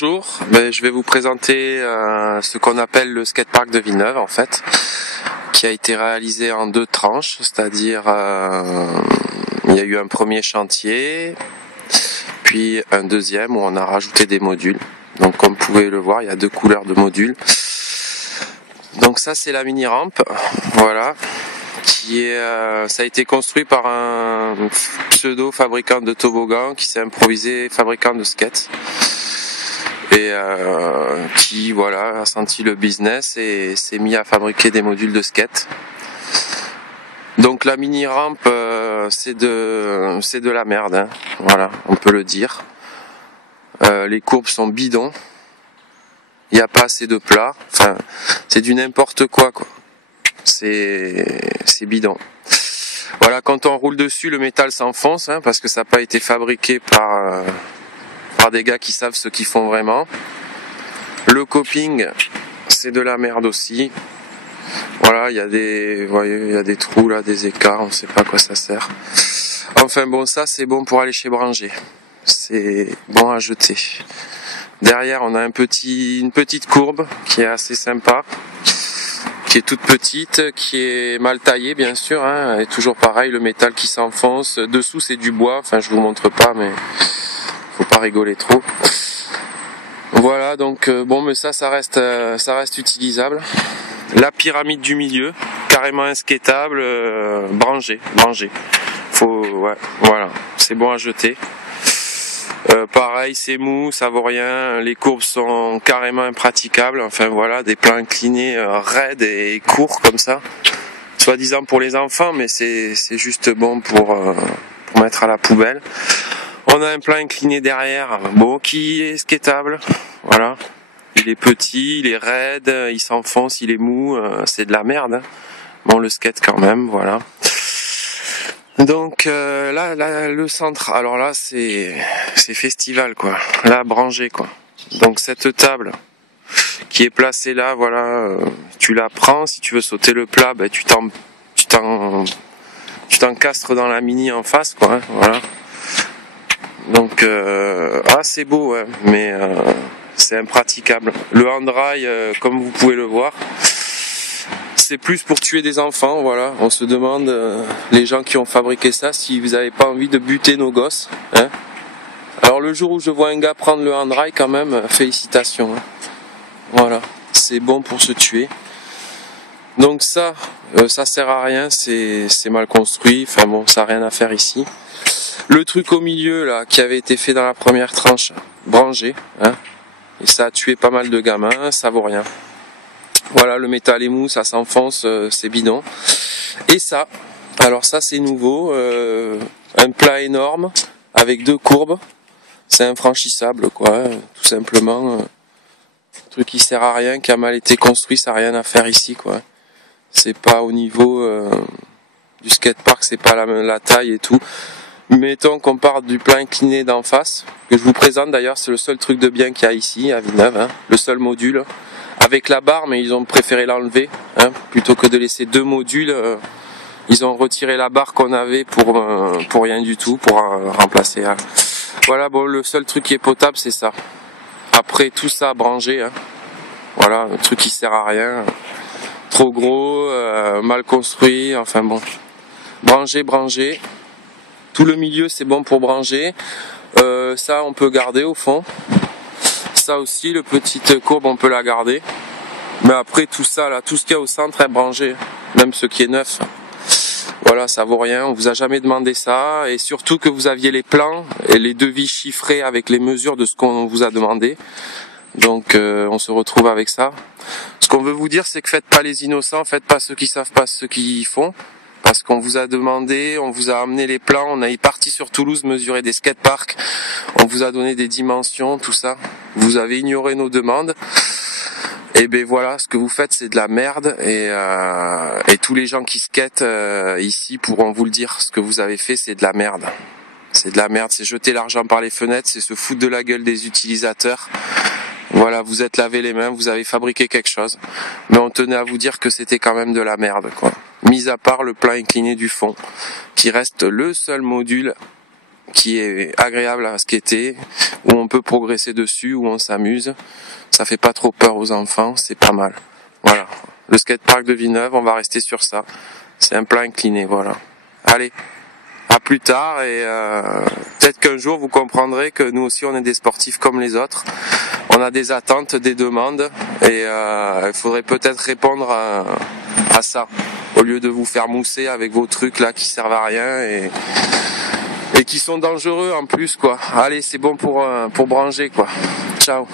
Bonjour, je vais vous présenter ce qu'on appelle le skatepark de Villeneuve en fait, qui a été réalisé en deux tranches, c'est-à-dire il y a eu un premier chantier, puis un deuxième où on a rajouté des modules. Donc comme vous pouvez le voir, il y a deux couleurs de modules. Donc ça c'est la mini rampe, voilà, ça a été construit par un pseudo fabricant de toboggan qui s'est improvisé fabricant de skate. Et qui a senti le business et s'est mis à fabriquer des modules de skate. Donc la mini rampe c'est de la merde, hein. Voilà, on peut le dire. Les courbes sont bidons, il n'y a pas assez de plat, enfin c'est du n'importe quoi. C'est bidon. Voilà, quand on roule dessus, le métal s'enfonce, hein, parce que ça n'a pas été fabriqué par des gars qui savent ce qu'ils font vraiment. Le coping, c'est de la merde aussi. Voilà, il y a des trous là, des écarts, on ne sait pas à quoi ça sert. Enfin bon, ça c'est bon pour aller chez Branger. C'est bon à jeter. Derrière, on a une petite courbe qui est assez sympa, qui est toute petite, qui est mal taillée bien sûr, hein, et toujours pareil, le métal qui s'enfonce. Dessous c'est du bois, enfin je vous montre pas, mais faut pas rigoler trop. Voilà, donc mais ça reste utilisable. La pyramide du milieu, carrément inskateable, branché. Voilà, c'est bon à jeter. Pareil, c'est mou, ça vaut rien. Les courbes sont carrément impraticables. Enfin voilà, des plans inclinés raides et courts comme ça, soi-disant pour les enfants, mais c'est juste bon pour mettre à la poubelle. On a un plan incliné derrière, qui est skateable, voilà. Il est petit, il est raide, il s'enfonce, il est mou, c'est de la merde, hein. Bon, le skate quand même, voilà. Donc là, le centre, alors là c'est festival quoi, là Branger quoi. Donc cette table qui est placée là, voilà, tu la prends, si tu veux sauter le plat, tu t'encastres dans la mini en face quoi, hein, voilà. Donc c'est beau, ouais, mais c'est impraticable. Le hand-rail, comme vous pouvez le voir, c'est plus pour tuer des enfants, voilà. On se demande, les gens qui ont fabriqué ça, si vous n'avez pas envie de buter nos gosses, hein. Alors le jour où je vois un gars prendre le hand-rail, quand même, félicitations, hein. Voilà, c'est bon pour se tuer. Donc ça sert à rien, c'est mal construit, enfin bon, ça n'a rien à faire ici. Le truc au milieu là, qui avait été fait dans la première tranche, Branger, hein, et ça a tué pas mal de gamins, ça vaut rien. Voilà, le métal est mou, ça s'enfonce, c'est bidon. Et ça, alors ça c'est nouveau, un plat énorme avec deux courbes, c'est infranchissable quoi, tout simplement. Un truc qui sert à rien, qui a mal été construit, ça n'a rien à faire ici quoi. C'est pas au niveau du skatepark, c'est pas la taille et tout. Mettons qu'on part du plan incliné d'en face, que je vous présente d'ailleurs, c'est le seul truc de bien qu'il y a ici à Villeneuve, hein, le seul module, avec la barre, mais ils ont préféré l'enlever, hein, plutôt que de laisser deux modules, ils ont retiré la barre qu'on avait pour rien du tout, pour remplacer. Hein. Voilà, bon, le seul truc qui est potable, c'est ça. Après tout ça, Branger, hein, voilà, un truc qui sert à rien, trop gros, mal construit, enfin bon, Branger. Tout le milieu c'est bon pour Branger, ça on peut garder au fond, ça aussi, le petite courbe on peut la garder, mais après tout ça là, tout ce qu'il y a au centre est Branger, même ce qui est neuf, voilà, ça vaut rien, on vous a jamais demandé ça, et surtout que vous aviez les plans et les devis chiffrés avec les mesures de ce qu'on vous a demandé, donc on se retrouve avec ça. Ce qu'on veut vous dire, c'est que faites pas les innocents, faites pas ceux qui savent pas ce qu'ils font. Parce qu'on vous a demandé, on vous a amené les plans, on est parti sur Toulouse mesurer des skateparks, on vous a donné des dimensions, tout ça. Vous avez ignoré nos demandes. Et ben voilà, ce que vous faites c'est de la merde et tous les gens qui skatent ici pourront vous le dire, ce que vous avez fait c'est de la merde. C'est de la merde, c'est jeter l'argent par les fenêtres, c'est se foutre de la gueule des utilisateurs. Voilà, vous êtes lavé les mains, vous avez fabriqué quelque chose, mais on tenait à vous dire que c'était quand même de la merde, quoi. Mis à part le plan incliné du fond, qui reste le seul module qui est agréable à skater, où on peut progresser dessus, où on s'amuse. Ça fait pas trop peur aux enfants, c'est pas mal. Voilà. Le skatepark de Villeneuve, on va rester sur ça. C'est un plan incliné, voilà. Allez, à plus tard et peut-être qu'un jour vous comprendrez que nous aussi on est des sportifs comme les autres. On a des attentes, des demandes et il faudrait peut-être répondre à ça au lieu de vous faire mousser avec vos trucs là qui servent à rien et qui sont dangereux en plus quoi. Allez, c'est bon pour branger quoi. Ciao.